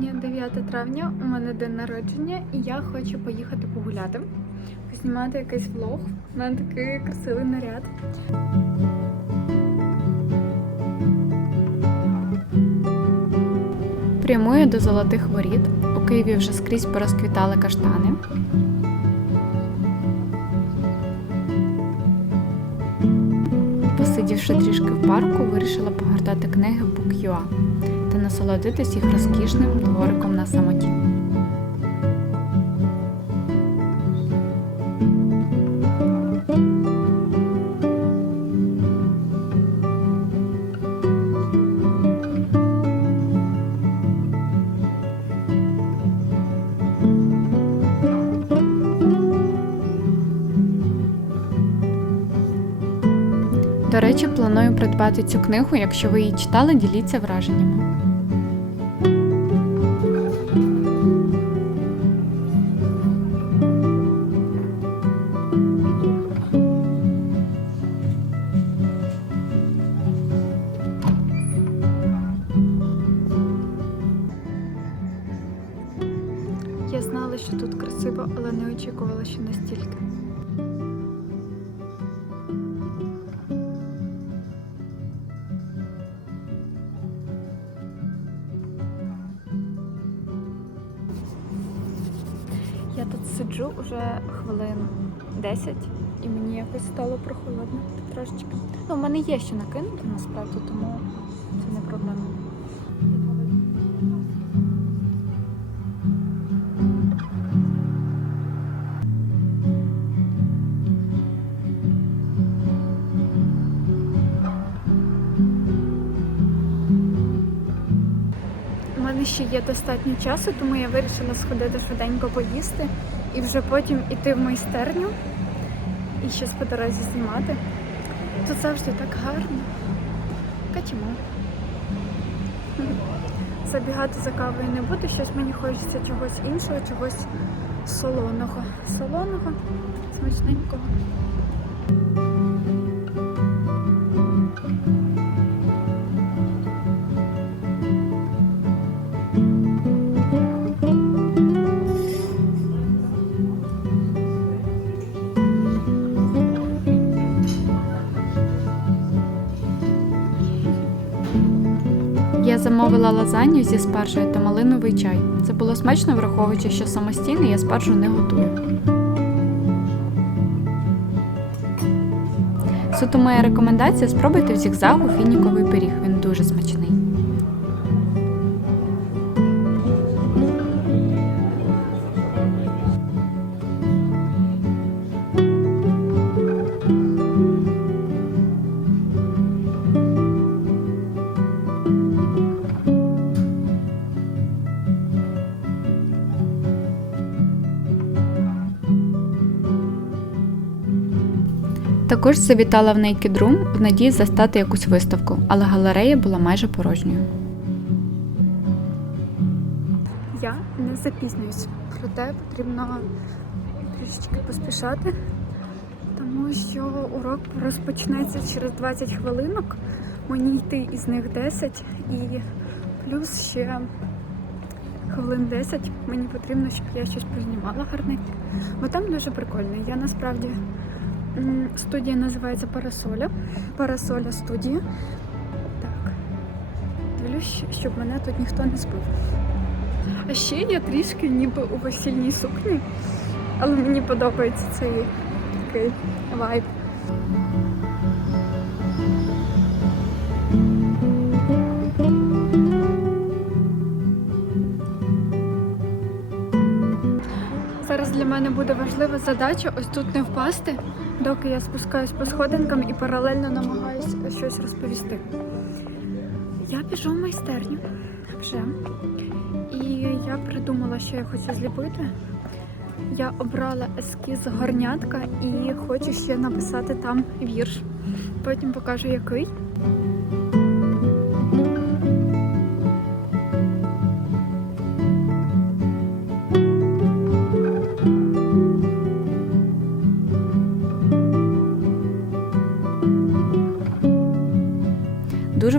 Сьогодні 9 травня, у мене день народження, і я хочу поїхати погуляти, знімати якийсь влог. У мене такий красивий наряд. Прямую до золотих воріт. У Києві вже скрізь порозквітали каштани. Посидівши трішки в парку, вирішила погортати книги Book.ua насолодитись їх розкішним двориком на самоті. До речі, планую придбати цю книгу. Якщо ви її читали, діліться враженнями. Але не очікувала, що настільки. Я тут сиджу вже хвилин 10 і мені якось стало прохолодно трошечки. Ну, у мене є що накинути насправді, тому це не проблема. Ще є достатньо часу, тому я вирішила сходити швиденько поїсти і вже потім іти в майстерню і щось по дорозі знімати. Тут завжди так гарно. Качимо. Забігати за кавою не буду, щось мені хочеться чогось іншого, чогось солоного. Солоного, смачненького. Замовила лазанью зі спаржею та малиновий чай. Це було смачно, враховуючи, що самостійно я спаржу не готую. Суто моя рекомендація спробуйте в зігзагу фініковий пиріг. Він дуже смачний. Також завітала в Naked Room в надії застати якусь виставку, але галерея була майже порожньою. Я не запізнююсь, проте потрібно трішечки поспішати, тому що урок розпочнеться через 20 хвилинок. Мені йти із них 10 і плюс ще хвилин 10 мені потрібно, щоб я щось познімала гарненько. Бо там дуже прикольно. Я насправді Студія називається Парасоля. Парасоля студія. Так. Дивлюсь, щоб мене тут ніхто не збив. А ще я трішки ніби у весільній сукні, але мені подобається цей такий вайб. Мене буде важлива задача ось тут не впасти, доки я спускаюсь по сходинкам і паралельно намагаюся щось розповісти. Я біжу в майстерню вже. І я придумала, що я хочу зліпити. Я обрала ескіз горнятка і хочу ще написати там вірш. Потім покажу який.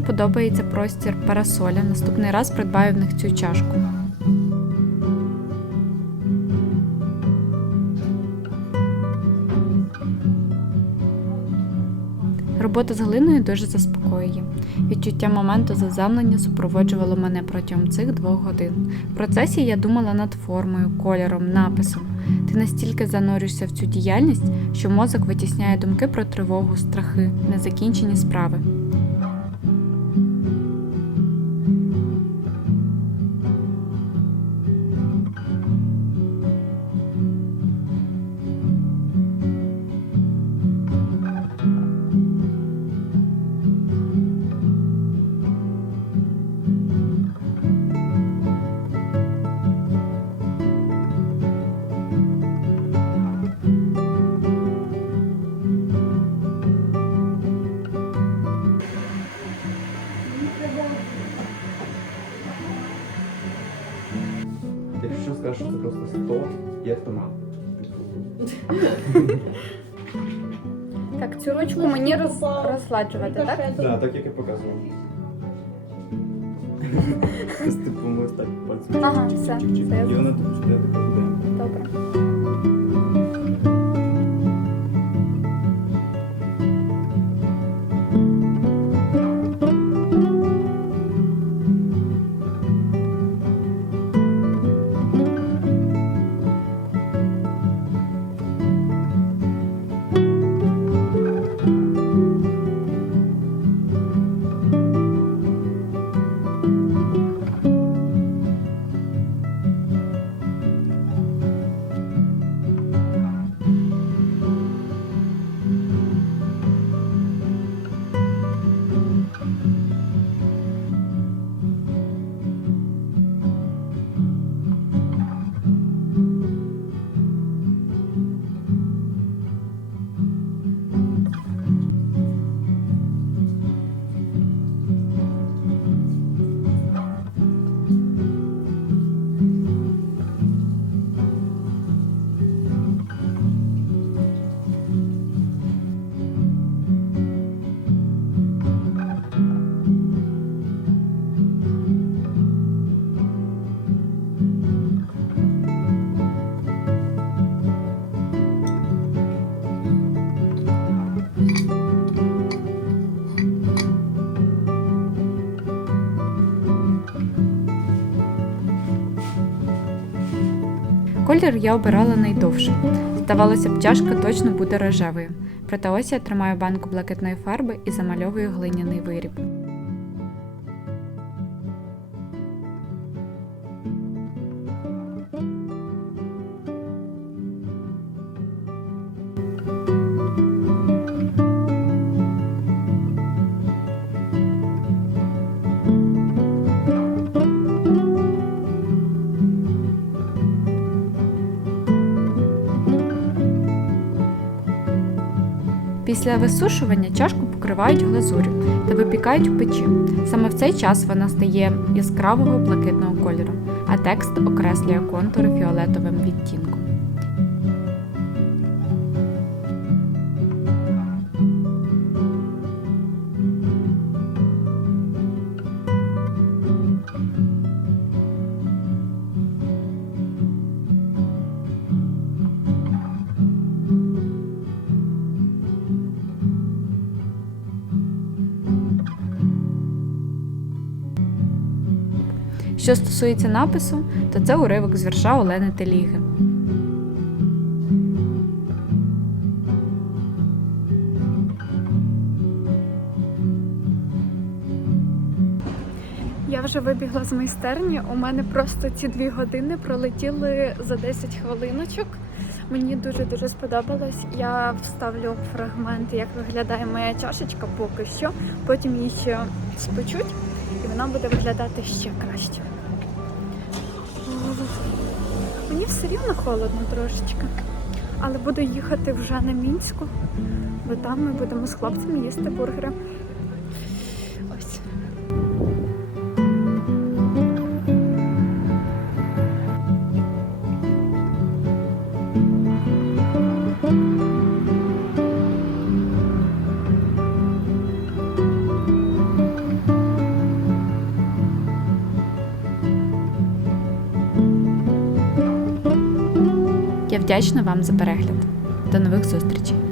подобається простір парасоля. Наступний раз придбаю в них цю чашку. Робота з глиною дуже заспокоює. Відчуття моменту заземлення супроводжувало мене протягом цих двох годин. В процесі я думала над формою, кольором, написом. Ти настільки занурюєшся в цю діяльність, що мозок витісняє думки про тривогу, страхи, незакінчені справи. Скажеш, що це просто 100 і автомат. Так, цю ручку мені роз- розгладжувати, так? Так, так як я показував. Типу ми так пальцем. Ага, все, все, я І вона тут буде Колір я обирала найдовше. Здавалося б, чашка точно буде рожевою. Проте ось я тримаю банку блакитної фарби і замальовую глиняний виріб. Після висушування чашку покривають глазур'ю та випікають у печі. Саме в цей час вона стає яскравого блакитного кольору, а текст окреслює контури фіолетовим відтінком. Що стосується напису, то це уривок з вірша Олени Теліги. Я вже вибігла з майстерні. У мене просто ці дві години пролетіли за 10 хвилиночок. Мені дуже дуже сподобалось. Я вставлю фрагмент, як виглядає моя чашечка поки що. Потім її ще спечуть, і вона буде виглядати ще краще. Все рівно холодно трошечки. Але буду їхати вже на Мінську, бо там ми будемо з хлопцями їсти бургери. Вдячна вам за перегляд. До нових зустрічей!